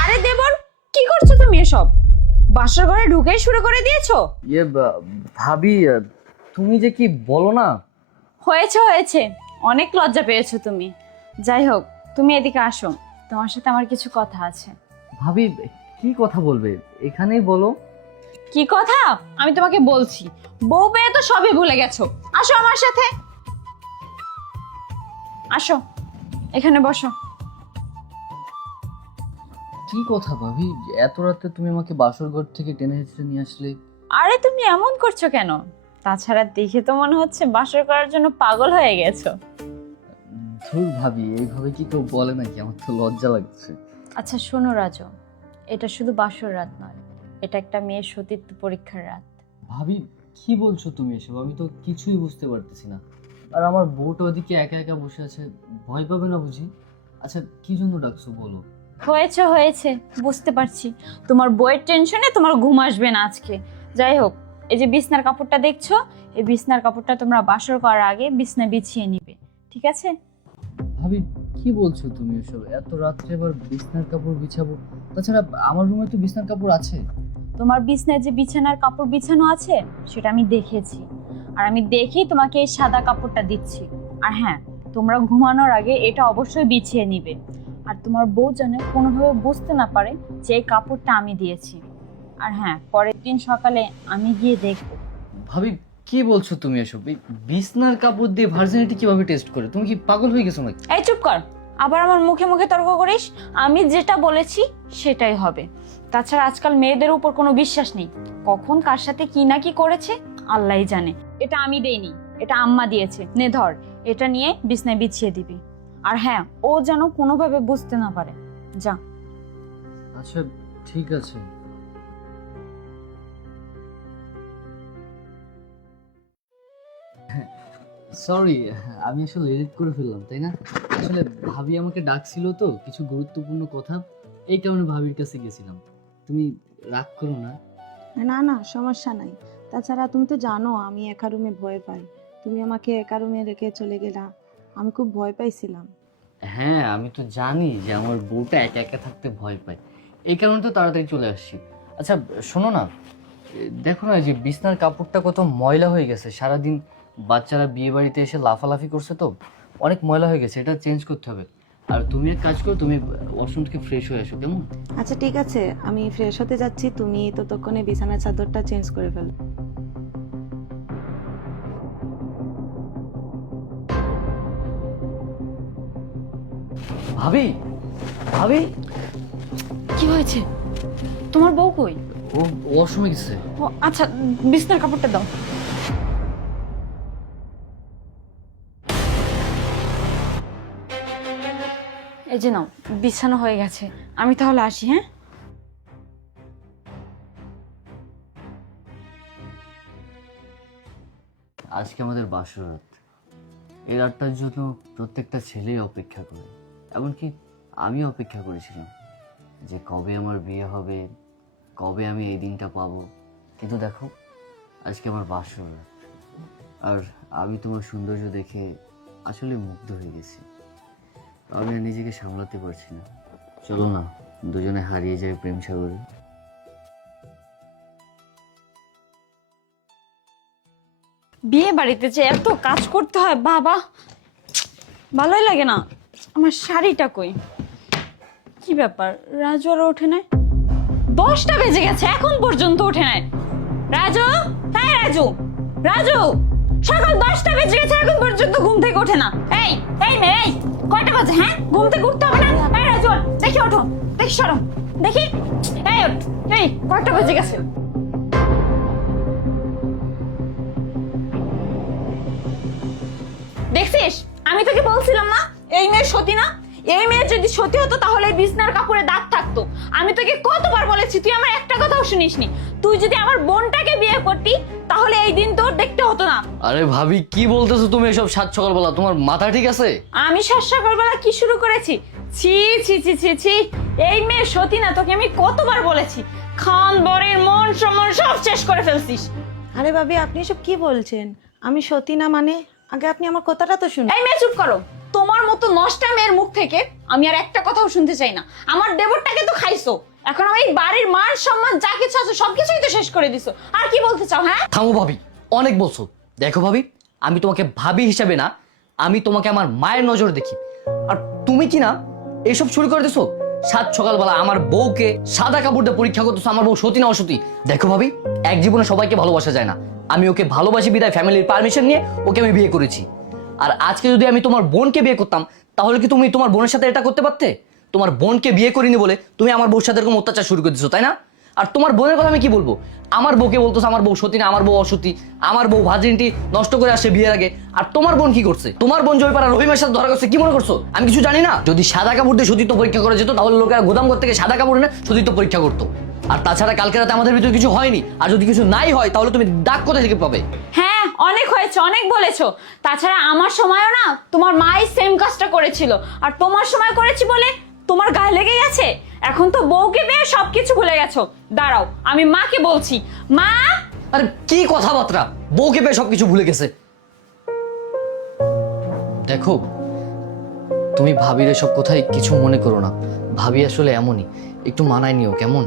আরে দেবর, কি করছো তুমি এসব? বাসার ঘরে ঢুকেই শুরু করে দিয়েছো? ভাবি, তুমি যে কি বলো না। হয়েছে হয়েছে, অনেক লজ্জা পেয়েছো তুমি। যাই হোক, তুমি এদিকে আসো, তোমার সাথে আমার কিছু কথা আছে। ভাবি, কি কথা বলবে? এখানেই বলো। কি কথা? আমি তোমাকে বলছি, বউ পেয়ে তো সবই ভুলে গেছো। আসো আমার সাথে, আসো, এখানে বসো। কি কথা ভাবি? এত রাতে তুমি আমাকে বাসর ঘর থেকে টেনে হেঁচড়ে নিয়ে আসলে? আরে তুমি এমন করছো কেন? তাছাড়া দেখে তো মনে হচ্ছে বাসর করার জন্য পাগল হয়ে গেছো। ধুর ভাবি, এইভাবে কি কেউ বলে নাকি? আমার তো লজ্জা লাগছে। আচ্ছা শোনো রাজু, এটা শুধু বাসর রাত নয়, এটা একটা মেয়ের সতীত্ব পরীক্ষার রাত। ভাবি, কি বলছো তুমি এসব? আমি তো কিছুই বুঝতে পারতেছি না। আর আমার বউটা ওদিকে একা একা বসে আছে, ভয় পাবে না বুঝি? আচ্ছা, কি জন্য ডাকছো বলো। হয়েছে হয়েছে, বুঝতে পারছি তোমার বইয়ের টেনশনে তোমার ঘুম আসবে না আজকে। যাই হোক, এই যে বিছনার কাপড়টা দেখছো, এই বিছনার কাপড়টা তোমরা বাসর করার আগে বিছনা বিছিয়ে নিবে, ঠিক আছে? ভাবি, কি বলছো তুমি এসব? এত রাত্রে আবার বিছনার কাপড় বিছাবো? তাছাড়া আমার রুমে তো বিছনার কাপড় আছে। তোমার বিছনায় যে বিছানার কাপড় বিছানো আছে সেটা আমি দেখেছি, আর আমি দেখেই তোমাকে এই সাদা কাপড়টা দিচ্ছি। আর হ্যাঁ, তোমরা ঘুমানোর আগে এটা অবশ্যই বিছিয়ে নিবে। আর তোমার বউ যেন কোনোভাবে বুঝতে না পারে যে এই কাপড়টা আমি দিয়েছি। আর হ্যাঁ, পরের দিন সকালে আমি গিয়ে দেখবো। ভাবি, কি বলছো তুমি এসব? এই বিছনার কাপড় দিয়ে ভার্জিনিটি কিভাবে টেস্ট করে? তুমি কি পাগল হয়ে গেছো নাকি? এই চুপ কর, আবার আমার মুখে মুখে তর্ক করিস। আমি যেটা বলেছি সেটাই হবে। তাছাড়া আজকাল মেয়েদের উপর কোনো বিশ্বাস নেই, কখন কার সাথে কি না কি করেছে আল্লাহই জানে। এটা আমি দেইনি, এটা আম্মা দিয়েছে। নে ধর, এটা নিয়ে বিছনায় বিছিয়ে দিবি। আর হ্যাঁ, ও যেন কোনোভাবে বুঝতে না পারে। যা। আচ্ছা, ঠিক আছে। সরি, আমি আসলে এডিট করে ফেললাম, তাই না? আসলে ভাবি আমাকে ডাকছিল তো কিছু গুরুত্বপূর্ণ কথা, এই কারণে ভাবির কাছে গেছিলাম। তুমি রাগ করো না। না না, সমস্যা নাই। তাছাড়া তুমি তো জানো আমি একা রুমে ভয় পাই। তুমি আমাকে একা রুমে রেখে চলে গেলা, আমি খুব ভয় পাইছিলাম। হ্যাঁ, আমি তো জানি যে আমার বউটা একা একা থাকতে ভয় পায়, এই কারণে তো তাড়াতাড়ি চলে আসছি। আচ্ছা শোনো না, দেখো না যে বিছনার কাপড়টা কত ময়লা হয়ে গেছে। সারাদিন বাচ্চারা বিয়ে বাড়িতে এসে লাফালাফি করছে, তো অনেক ময়লা হয়ে গেছে, এটা চেঞ্জ করতে হবে। আর তুমি এক কাজ করো, তুমি ওয়াশরুম থেকে ফ্রেশ হয়ে এসো, কেমন? আচ্ছা ঠিক আছে, আমি ফ্রেশ হতে যাচ্ছি, তুমি ততক্ষণে বিছানার চাদরটা চেঞ্জ করে ফেলো। ভাবি, ভাবি, কি হয়েছে? তোমার বউ কই? ও ওয়াশরুমে গেছে। ও আচ্ছা, বিছনার কাপড়টা দাও। এই যে নাও, বিছানো হয়ে গেছে। আমি তাহলে আসি, হ্যাঁ? আজকে আমাদের বাসর রাত। এই রাতটার জন্য প্রত্যেকটা ছেলেই অপেক্ষা করে, এমনকি আমি অপেক্ষা করেছিলাম যে কবে আমার বিয়ে হবে, কবে আমি এই দিনটা পাবো। কিন্তু দেখো, আজকে আমার বাসর রাত, আর আমি তোমার সৌন্দর্য দেখে আসলে মুগ্ধ হয়ে গেছি। আমি আর নিজেকে সামলাতে পারছি না। চলো না, দুজনে হারিয়ে যাই প্রেম সাগরে। বিয়ে বাড়িতে যে এত কাজ করতে হয় বাবা, ভালোই লাগে না। আমার শাড়িটা কই? কি ব্যাপার, রাজু আর ওঠে নাই? 10টা বেজে গেছে, এখন পর্যন্ত ওঠে নাই। রাজু, হ্যাঁ রাজু, রাজু, সকাল 10টা বেজে গেছে, এখন পর্যন্ত ঘুম থেকে ওঠে না। এই এই মেয়ে, এই কয়টা বাজে? হ্যাঁ, ঘুম থেকে উঠতে হবে না? এই রাজু, দেখি ওঠো, দেখি সরো, দেখি। এই ওঠ, এই কয়টা বেজে গেছে? দেখছিস, আমি তোকে বলছিলাম না এই মেয়ে সতী না? এই মেয়ে যদি সতী হতো তাহলে এই বিছনার কাপড়ে দাগ থাকতো। আমি তোকে কতবার বলেছি, তুই আমার একটা কথাও শুনিসনি। তুই যদি আমার বোনটাকে বিয়ে করতি তাহলে এই দিন তোর দেখতে হতো না। আরে ভাবি, কি বলতেছো তুমি এসব সাত সকালবেলা? তোমার মাথা ঠিক আছে? আমি সাত সকালবেলা কি শুরু করেছি? ছি ছি ছি ছি ছি, এই মেয়ে সতী না, তোকে আমি কতবার বলেছি। খান বরের মন সম্মান সব শেষ করে ফেলছিস। আরে ভাবি, আপনি এসব কি বলছেন? আমি সতী না মানে? আগে আপনি আমার কথাটা তো শুনুন। এই মেয়ে চুপ করো। তোমার মতো নষ্টা মেয়ের মুখ থেকে আমি আর একটা কথাও শুনতে চাই না। আমার দেবরটাকে তো খাইছো, এখন আমি এই বাড়ির মান সম্মান যা কিছু আছে সবকিছুই তো শেষ করে দিছো। আর কি বলতে চাও? হ্যাঁ, থামো ভাবি, অনেক বলছো। দেখো ভাবি, আমি তোমাকে ভাবি হিসাবে না, আমি তোমাকে আমার মায়ের নজর দেখি। আর তুমি কি না এইসব শুরু করে দিছো? সাত সকালবেলা আমার বউকে সাদা কাপড় দিয়ে পরীক্ষা করতেছো, আমার বউ সতী না অসতী। দেখো ভাবি, এক জীবনে সবাইকে ভালোবাসা যায় না। আমি ওকে ভালোবাসি বিদায় ফ্যামিলির পারমিশন নিয়ে ওকে আমি বিয়ে করেছি। আর আজকে যদি আমি তোমার বোনকে বিয়ে করতাম, তাহলে কি তুমি তোমার বোনের সাথে এটা করতে পারতে? তোমার বোনকে বিয়ে করিনি বলে তুমি আমার বউর সাথে এরকম অত্যাচার শুরু করে দিছো, তাই না? আর তোমার বোনের কথা আমি কি বলবো? আমার বউকে বলতেছে আমার বউ সতী না, আমার বউ অসতী, আমার বউ ভাজিনটি নষ্ট করে আসে বিয়ের আগে। আর তোমার বোন কি করছে? তোমার বোন জয়পাড়া রহিমের সাথে ধরা করছে, কি মনে করছো আমি কিছু জানি না? যদি সাদা কাপড় দিয়ে সতীত্ব পরীক্ষা করা যেত, তাহলে লোকেরা গোদামঘর থেকে সাদা কাপড় এনে সতীত্ব পরীক্ষা করতো। আর তাছাড়া কালকে রাতে আমাদের ভিতরে কিছু হয়নি, আর যদি কিছু নাই হয় তাহলে তুমি দাগ কোথা থেকে পাবে? হ্যাঁ, অনেক হয়েছে, অনেক বলেছো। তাছাড়া আমার সময়ও না তোমার মাই সেম কাজটা করেছিল, আর তোমার সময় করেছি বলে তোমার গায়ে লেগে গেছে। এখন তো বউকে পেয়ে সবকিছু ভুলে গেছো। দাঁড়াও, আমি মাকে বলছি। মা! আরে কি কথাবার্তা, বউকে পেয়ে সবকিছু ভুলে গেছে। দেখো, তুমি ভাবির এসব কথাই কিছু মনে করো না। ভাবি আসলে এমনই, একটু মানায় নিও কেমন?